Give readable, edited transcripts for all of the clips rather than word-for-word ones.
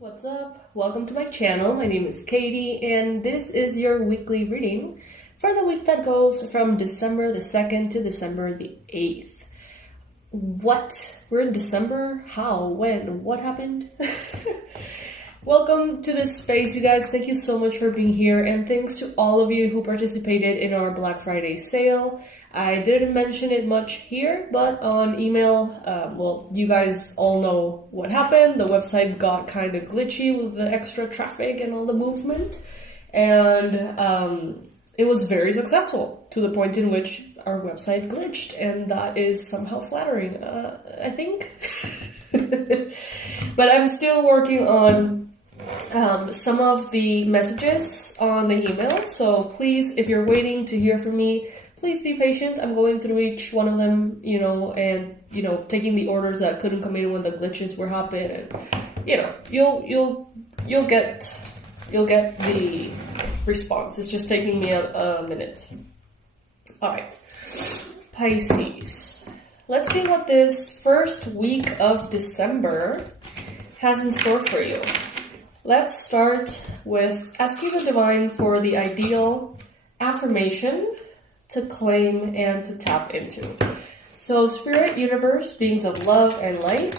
What's up? Welcome to my channel. My name is Katie and this is your weekly reading for the week that goes from December the 2nd to December the 8th. What? We're in December? How? When? What happened? Welcome to this space, you guys. Thank you so much for being here, and thanks to all of you who participated in our Black Friday sale. I didn't mention it much here, but on email, well, you guys all know what happened. The website got kind of glitchy with the extra traffic and all the movement, and it was very successful to the point in which our website glitched, and that is somehow flattering, I think. But I'm still working on some of the messages on the email, so please, if you're waiting to hear from me, please be patient. I'm going through each one of them, and taking the orders that couldn't come in when the glitches were happening, and you'll get the response. It's just taking me a minute. All right, Pisces. Let's see what this first week of December has in store for you. Let's start with asking the divine for the ideal affirmation to claim and to tap into. So Spirit, Universe, beings of love and light,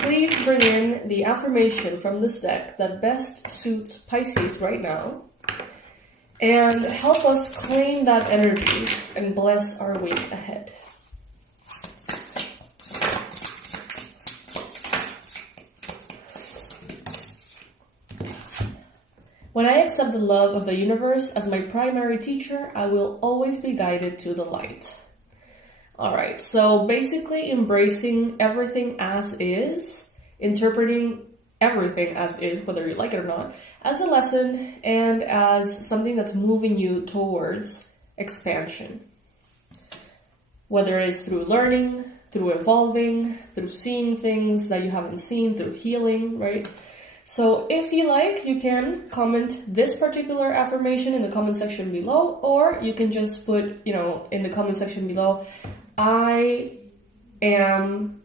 please bring in the affirmation from this deck that best suits Pisces right now and help us claim that energy and bless our week ahead. When I accept the love of the universe as my primary teacher, I will always be guided to the light. All right, so basically embracing everything as is, interpreting everything as is, whether you like it or not, as a lesson and as something that's moving you towards expansion. Whether it's through learning, through evolving, through seeing things that you haven't seen, through healing, right? So if you like, you can comment this particular affirmation in the comment section below, or you can just put, in the comment section below, I am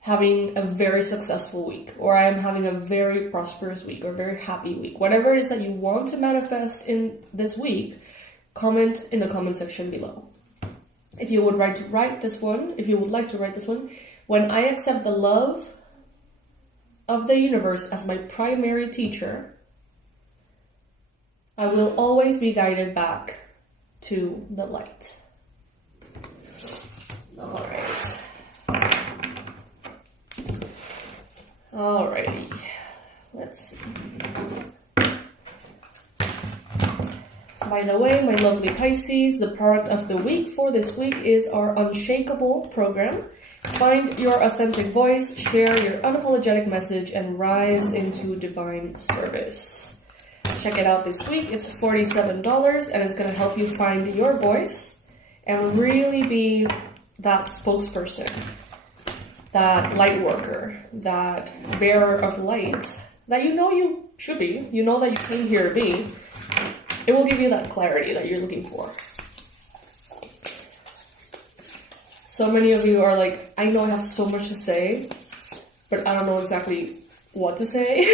having a very successful week, or I am having a very prosperous week, or very happy week. Whatever it is that you want to manifest in this week, comment in the comment section below. If you would like to write this one, when I accept the love of the universe as my primary teacher, I will always be guided back to the light. Alrighty, let's see. By the way, my lovely Pisces, the product of the week for this week is our Unshakable program. Find your authentic voice, share your unapologetic message, and rise into divine service. Check it out this week. It's $47, and it's going to help you find your voice and really be that spokesperson, that light worker, that bearer of light that you should be, that you came here to be. It will give you that clarity that you're looking for. So many of you are like, I know I have so much to say, but I don't know exactly what to say.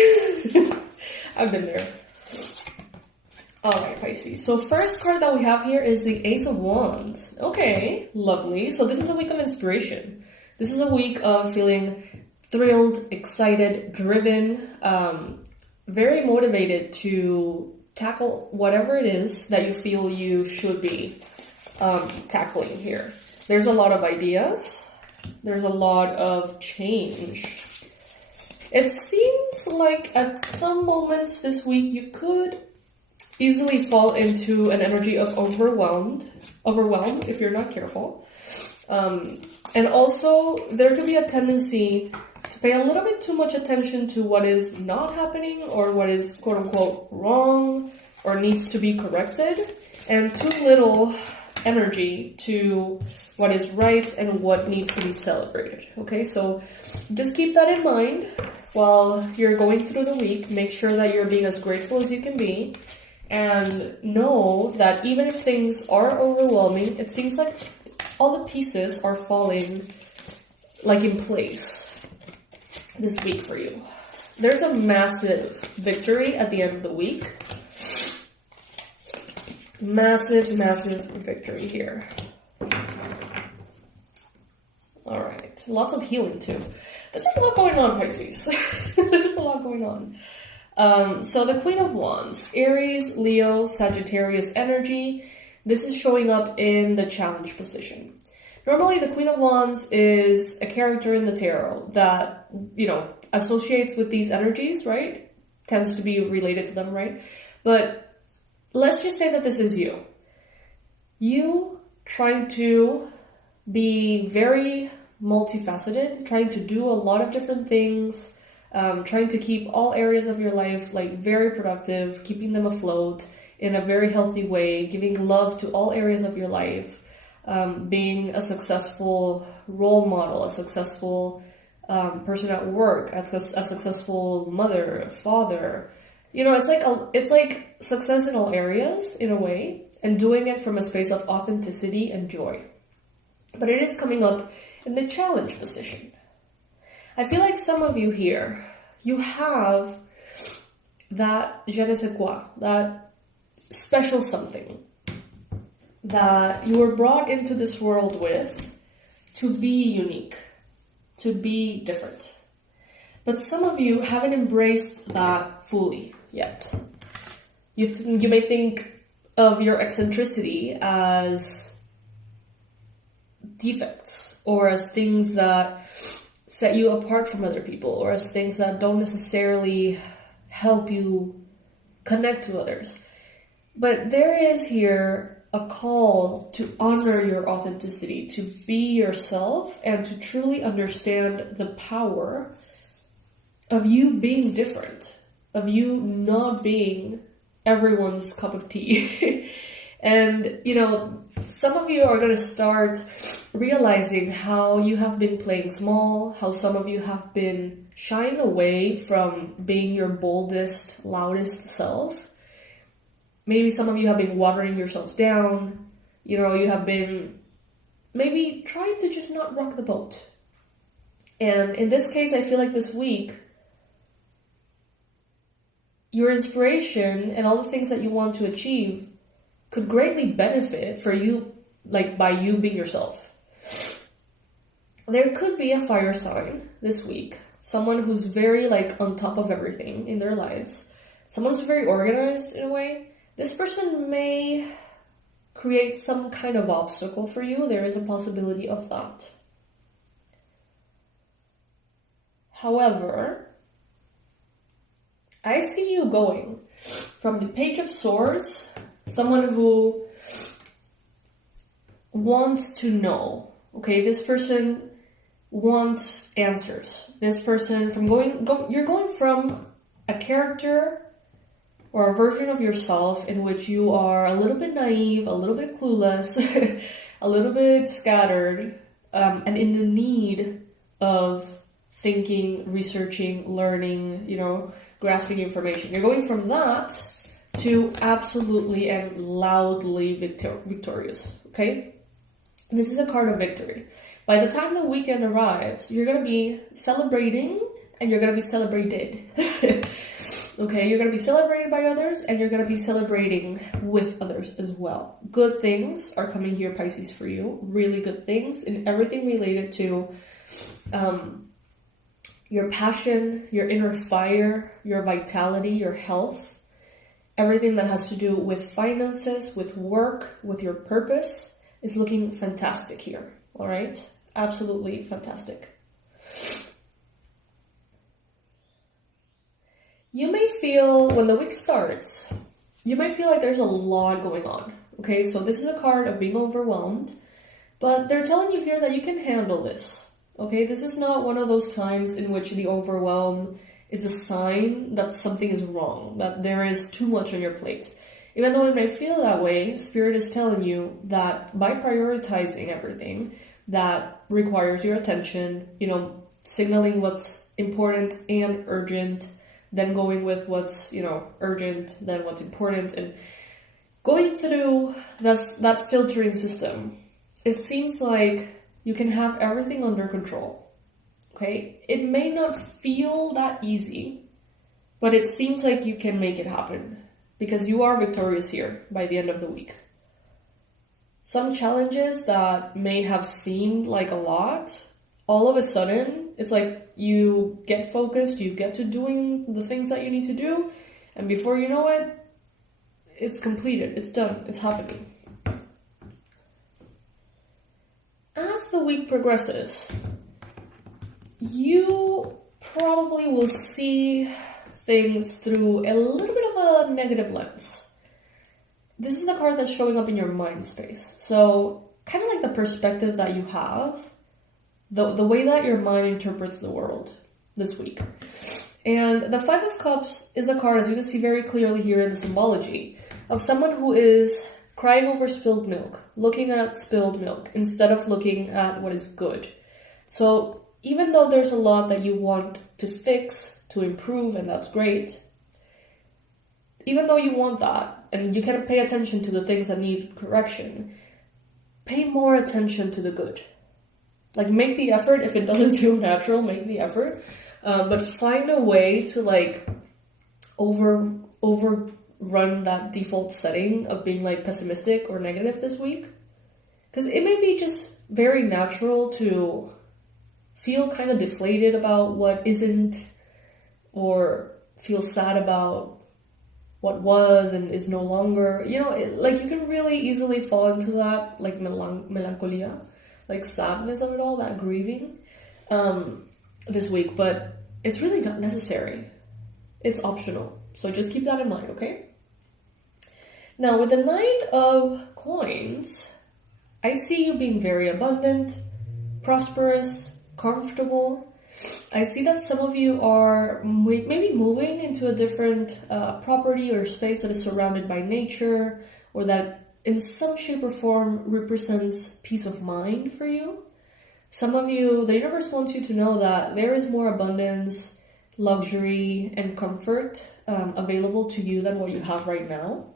I've been there. Alright, Pisces. So first card that we have here is the Ace of Wands. Okay, lovely. So this is a week of inspiration. This is a week of feeling thrilled, excited, driven, very motivated to tackle whatever it is that you feel you should be tackling here. There's a lot of ideas. There's a lot of change. It seems like at some moments this week you could easily fall into an energy of overwhelmed if you're not careful. And also there could be a tendency to pay a little bit too much attention to what is not happening or what is quote unquote wrong or needs to be corrected, and too little energy to what is right and what needs to be celebrated. Okay, so just keep that in mind while you're going through the week. Make sure that you're being as grateful as you can be, and know that even if things are overwhelming, it seems like all the pieces are falling like in place this week for you. there's a massive victory at the end of the week. Massive, massive victory here. All right. Lots of healing, too. There's a lot going on, Pisces. There's a lot going on. So the Queen of Wands, Aries, Leo, Sagittarius energy. This is showing up in the challenge position. Normally, the Queen of Wands is a character in the tarot that, associates with these energies, right? Tends to be related to them, right? But let's just say that this is you. You trying to be very multifaceted, trying to do a lot of different things, trying to keep all areas of your life like very productive, keeping them afloat in a very healthy way, giving love to all areas of your life, being a successful role model, a successful person at work, a successful mother, father. It's like success in all areas in a way, and doing it from a space of authenticity and joy. But it is coming up in the challenge position. I feel like some of you here, you have that je ne sais quoi, that special something that you were brought into this world with to be unique, to be different. But some of you haven't embraced that fully yet. You may think of your eccentricity as defects, or as things that set you apart from other people, or as things that don't necessarily help you connect to others. But there is here a call to honor your authenticity, to be yourself, and to truly understand the power of you being different, of you not being everyone's cup of tea. And, some of you are going to start realizing how you have been playing small, how some of you have been shying away from being your boldest, loudest self. Maybe some of you have been watering yourselves down. You have been maybe trying to just not rock the boat. And in this case, I feel like this week, your inspiration and all the things that you want to achieve could greatly benefit for you, like by you being yourself. There could be a fire sign this week, someone who's very on top of everything in their lives, someone who's very organized in a way. This person may create some kind of obstacle for you. There is a possibility of that. However, I see you going from the Page of Swords, someone who wants to know. Okay, this person wants answers. This person you're going from a character or a version of yourself in which you are a little bit naive, a little bit clueless, a little bit scattered, and in the need of thinking, researching, learning, grasping information. You're going from that to absolutely and loudly victorious, okay? This is a card of victory. By the time the weekend arrives, you're going to be celebrating and you're going to be celebrated. Okay, you're going to be celebrated by others and you're going to be celebrating with others as well. Good things are coming here, Pisces, for you. Really good things in everything related to your passion, your inner fire, your vitality, your health. Everything that has to do with finances, with work, with your purpose is looking fantastic here. All right? Absolutely fantastic. You may feel, when the week starts, you might feel like there's a lot going on. Okay, so this is a card of being overwhelmed, but they're telling you here that you can handle this. Okay, this is not one of those times in which the overwhelm is a sign that something is wrong, that there is too much on your plate. Even though it may feel that way, Spirit is telling you that by prioritizing everything that requires your attention, signaling what's important and urgent, then going with what's, urgent, then what's important, and going through that filtering system, it seems like you can have everything under control. Okay, it may not feel that easy but it seems like you can make it happen because you are victorious here by the end of the week. Some challenges that may have seemed like a lot, all of a sudden, it's like you get focused, you get to doing the things that you need to do, and before you know it, it's completed, it's done, it's happening. As the week progresses, you probably will see things through a little bit of a negative lens. This is a card that's showing up in your mind space. So kind of like the perspective that you have, the way that your mind interprets the world this week. And the Five of Cups is a card, as you can see very clearly here in the symbology, of someone who is crying over spilled milk, looking at spilled milk instead of looking at what is good. So even though there's a lot that you want to fix, to improve, and that's great, even though you want that, and you can pay attention to the things that need correction, pay more attention to the good. Like, make the effort. If it doesn't feel natural, make the effort. But find a way to, like, overrun that default setting of being, like, pessimistic or negative this week. Because it may be just very natural to feel kind of deflated about what isn't, or feel sad about what was and is no longer. You know, like, you can really easily fall into that, like, melancholia, like sadness of it all, that grieving, this week. But it's really not necessary. It's optional. So just keep that in mind, okay? Now, with the Nine of Coins, I see you being very abundant, prosperous, comfortable. I see that some of you are maybe moving into a different property or space that is surrounded by nature, or that in some shape or form represents peace of mind for you. Some of you, the universe wants you to know that there is more abundance, luxury, and comfort available to you than what you have right now.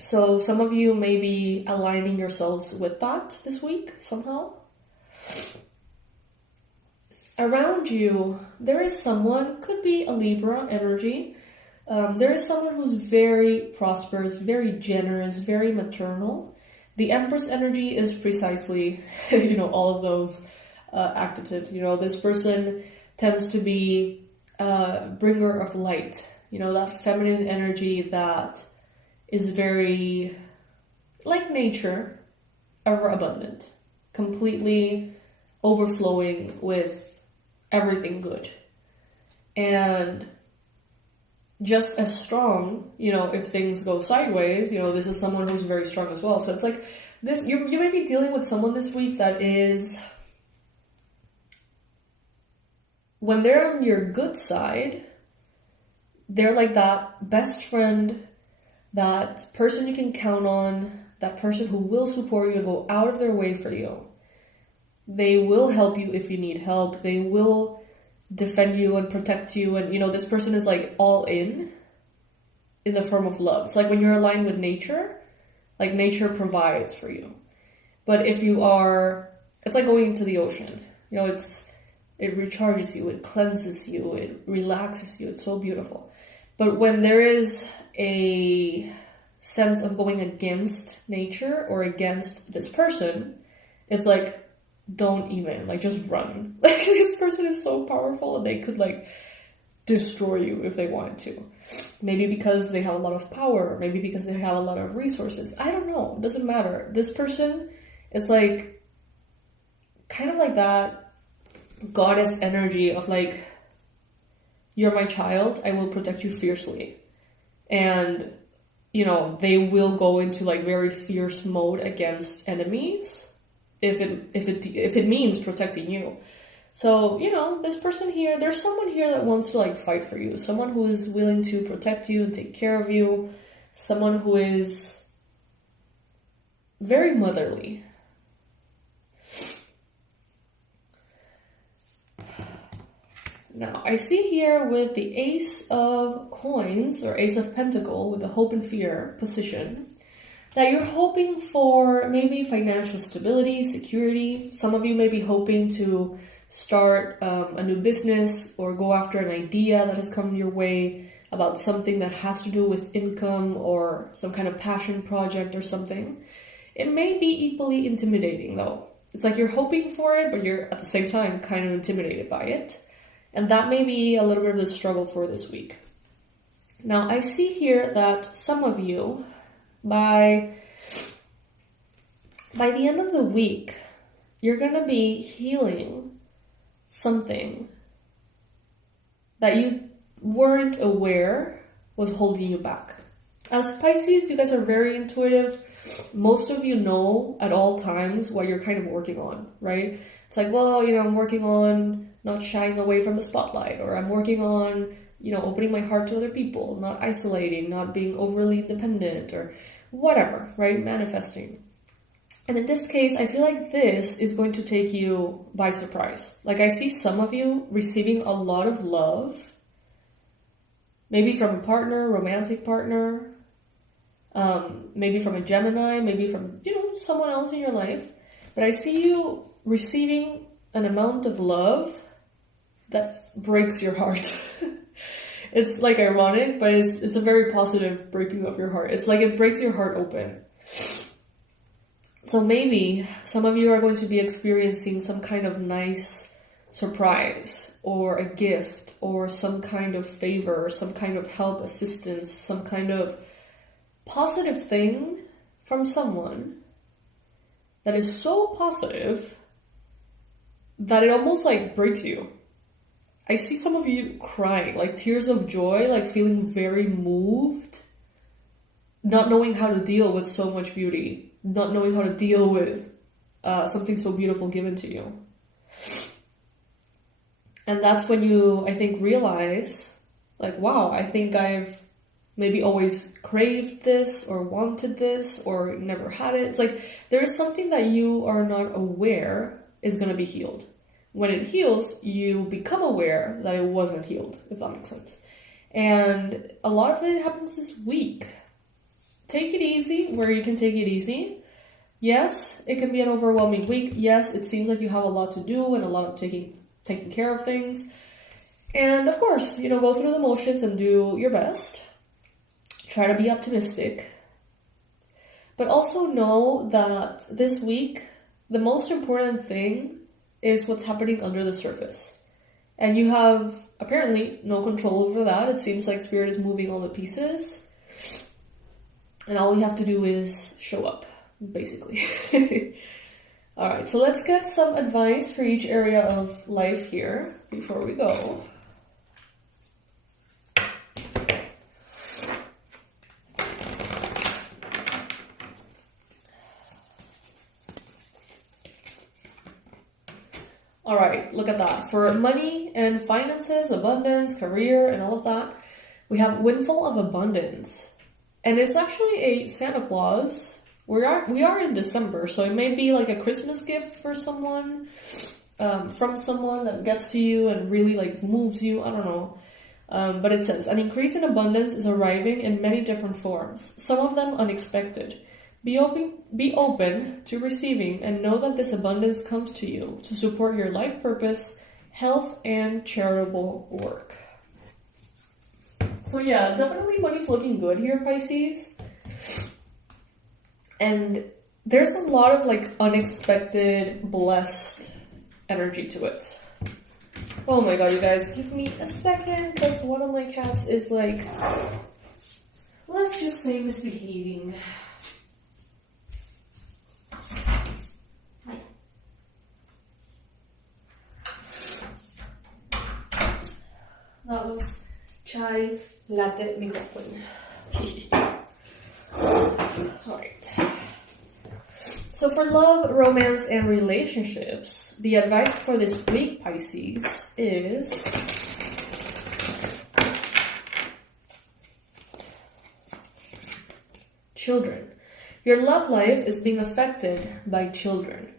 So some of you may be aligning yourselves with that this week somehow. Around you, there is someone, could be a Libra energy. There is someone who's very prosperous, very generous, very maternal. The Empress energy is precisely, all of those adjectives. This person tends to be a bringer of light. That feminine energy that is very, like nature, ever abundant, completely overflowing with everything good. And just as strong, if things go sideways, this is someone who's very strong as well. So it's like this, you may be dealing with someone this week that is, when they're on your good side, they're like that best friend, that person you can count on, that person who will support you and go out of their way for you. They will help you if you need help. They will defend you and protect you. And, this person is like all in the form of love. It's like when you're aligned with nature, like nature provides for you. But if you are, it's like going into the ocean. It recharges you, it cleanses you, it relaxes you. It's so beautiful. But when there is a sense of going against nature or against this person, it's like, don't even, like, just run. Like, this person is so powerful and they could, like, destroy you if they wanted to. Maybe because they have a lot of power, maybe because they have a lot of resources. I don't know. It doesn't matter. This person is, like, kind of like that goddess energy of, like, you're my child, I will protect you fiercely. And, they will go into, like, very fierce mode against enemies if it means protecting you. So, this person here, there's someone here that wants to, like, fight for you. Someone who is willing to protect you and take care of you. Someone who is very motherly. Now, I see here with the Ace of Coins, or Ace of Pentacle, with the Hope and Fear position, that you're hoping for maybe financial stability, security. Some of you may be hoping to start a new business or go after an idea that has come your way about something that has to do with income or some kind of passion project or something. It may be equally intimidating though. It's like you're hoping for it, but you're at the same time kind of intimidated by it. And that may be a little bit of the struggle for this week. Now, I see here that some of you, by the end of the week, you're going to be healing something that you weren't aware was holding you back. As Pisces, you guys are very intuitive. Most of you know at all times what you're kind of working on, right? It's like, well, I'm working on not shying away from the spotlight, or I'm working on, opening my heart to other people, not isolating, not being overly dependent, or whatever, right? Manifesting. And in this case, I feel like this is going to take you by surprise. Like I see some of you receiving a lot of love, maybe from a partner, romantic partner, maybe from a Gemini, maybe from, someone else in your life. But I see you receiving an amount of love that breaks your heart. It's like ironic, but it's a very positive breaking of your heart. It's like it breaks your heart open. So maybe some of you are going to be experiencing some kind of nice surprise or a gift or some kind of favor, or some kind of help, assistance, some kind of positive thing from someone that is so positive that it almost like breaks you. I see some of you crying, like tears of joy, like feeling very moved, not knowing how to deal with so much beauty, not knowing how to deal with something so beautiful given to you. And that's when you, I think, realize, like, wow, I think I've maybe always craved this or wanted this or never had it. It's like there is something that you are not aware is going to be healed. When it heals, you become aware that it wasn't healed, if that makes sense. And a lot of it happens this week. Take it easy where you can take it easy. Yes, it can be an overwhelming week. Yes, it seems like you have a lot to do and a lot of taking care of things. And of course, go through the motions and do your best. Try to be optimistic. But also know that this week, the most important thing is what's happening under the surface. And you have apparently no control over that. It seems like Spirit is moving all the pieces. And all you have to do is show up, basically. Alright, so let's get some advice for each area of life here before we go. Alright, look at that. For money and finances, abundance, career, and all of that, we have Windfall of Abundance. And it's actually a Santa Claus. We are in December, so it may be like a Christmas gift for someone, from someone that gets to you and really like moves you. I don't know. But it says, an increase in abundance is arriving in many different forms, some of them unexpected. Be open to receiving and know that this abundance comes to you to support your life purpose, health, and charitable work. So yeah, definitely money's looking good here, Pisces. And there's a lot of like unexpected, blessed energy to it. Oh my god, you guys, give me a second, because one of my cats is like, let's just say misbehaving. That was chai latte McLaughlin. Alright. So for love, romance, and relationships, the advice for this week, Pisces, is children. Your love life is being affected by children.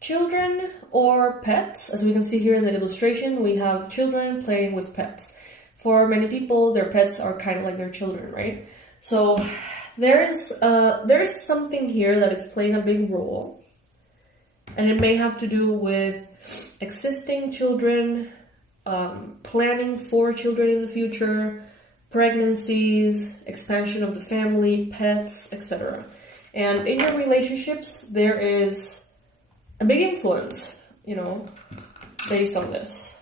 Children or pets, as we can see here in the illustration, we have children playing with pets. For many people, their pets are kind of like their children, right? So there is something here that is playing a big role, and it may have to do with existing children, planning for children in the future, pregnancies, expansion of the family, pets, etc. And in your relationships, there is a big influence, based on this.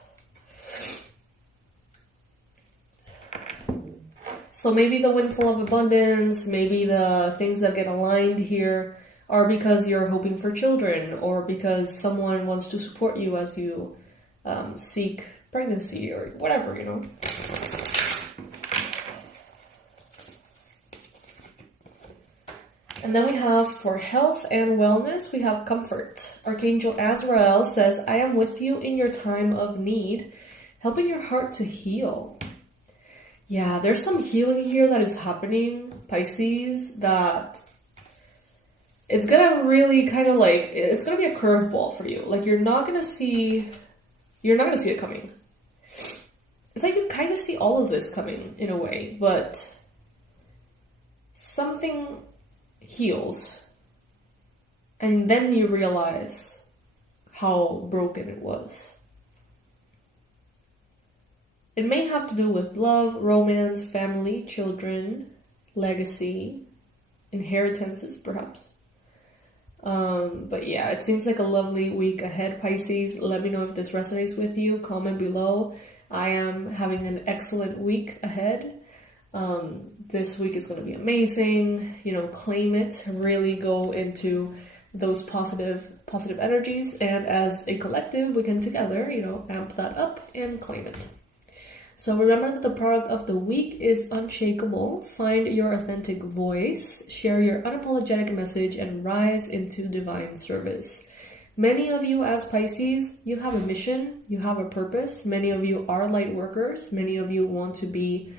So maybe the windfall of abundance, maybe the things that get aligned here are because you're hoping for children, or because someone wants to support you as you seek pregnancy, or whatever, And then we have, for health and wellness, we have comfort. Archangel Azrael says, I am with you in your time of need, helping your heart to heal. Yeah, there's some healing here that is happening, Pisces, that it's gonna really kind of it's gonna be a curveball for you. Like, you're not gonna see it coming. It's like you kind of see all of this coming in a way, but something heals, and then you realize how broken it was. It may have to do with love, romance, family, children, legacy, inheritances, perhaps. But yeah, it seems like a lovely week ahead, Pisces. Let me know if this resonates with you. Comment below. I am having an excellent week ahead. This week is going to be amazing. Claim it. Really go into those positive energies. And as a collective, we can together, amp that up and claim it. So remember that the product of the week is Unshakable. Find your authentic voice, share your unapologetic message, and rise into divine service. Many of you as Pisces, you have a mission, you have a purpose. Many of you are light workers. Many of you want to be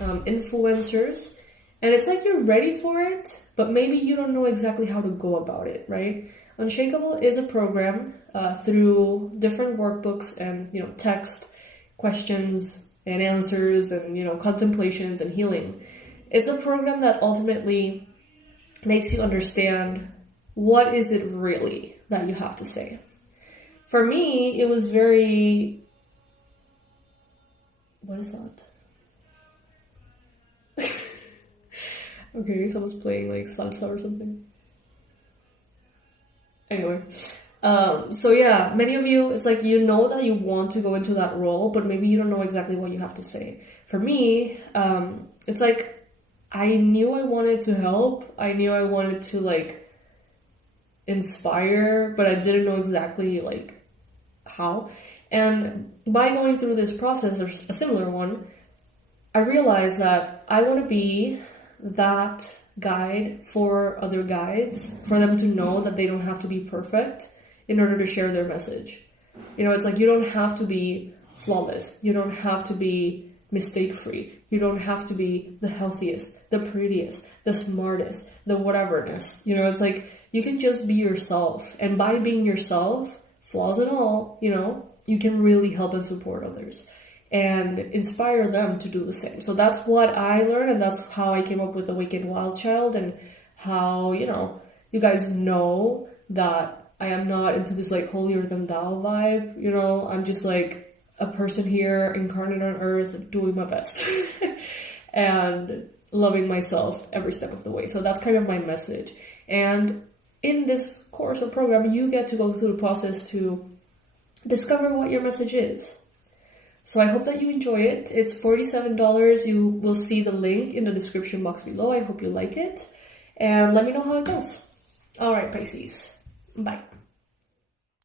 influencers. And it's like you're ready for it, but maybe you don't know exactly how to go about it, right? Unshakable is a program through different workbooks and, text, questions, and answers, and contemplations and healing. It's a program that ultimately makes you understand what is it really that you have to say. For me, it was very... What is that? Okay, someone's playing salsa or something. Anyway. So yeah, many of you, it's like you know that you want to go into that role, but maybe you don't know exactly what you have to say. For me, it's like I knew I wanted to help. I knew I wanted to inspire, but I didn't know exactly how. And by going through this process, or a similar one, I realized that I want to be that guide for other guides, for them to know that they don't have to be perfect in order to share their message. It's like you don't have to be flawless. You don't have to be mistake-free. You don't have to be the healthiest, the prettiest, the smartest, the whateverness. It's like you can just be yourself. And by being yourself, flaws and all, you can really help and support others and inspire them to do the same. So that's what I learned, and that's how I came up with Awakened Wild Child, and how, you guys know that I am not into this holier than thou vibe, I'm just a person here incarnate on earth doing my best and loving myself every step of the way. So that's kind of my message. And in this course or program, you get to go through the process to discover what your message is. So I hope that you enjoy it. It's $47. You will see the link in the description box below. I hope you like it. And let me know how it goes. All right, Pisces. Bye.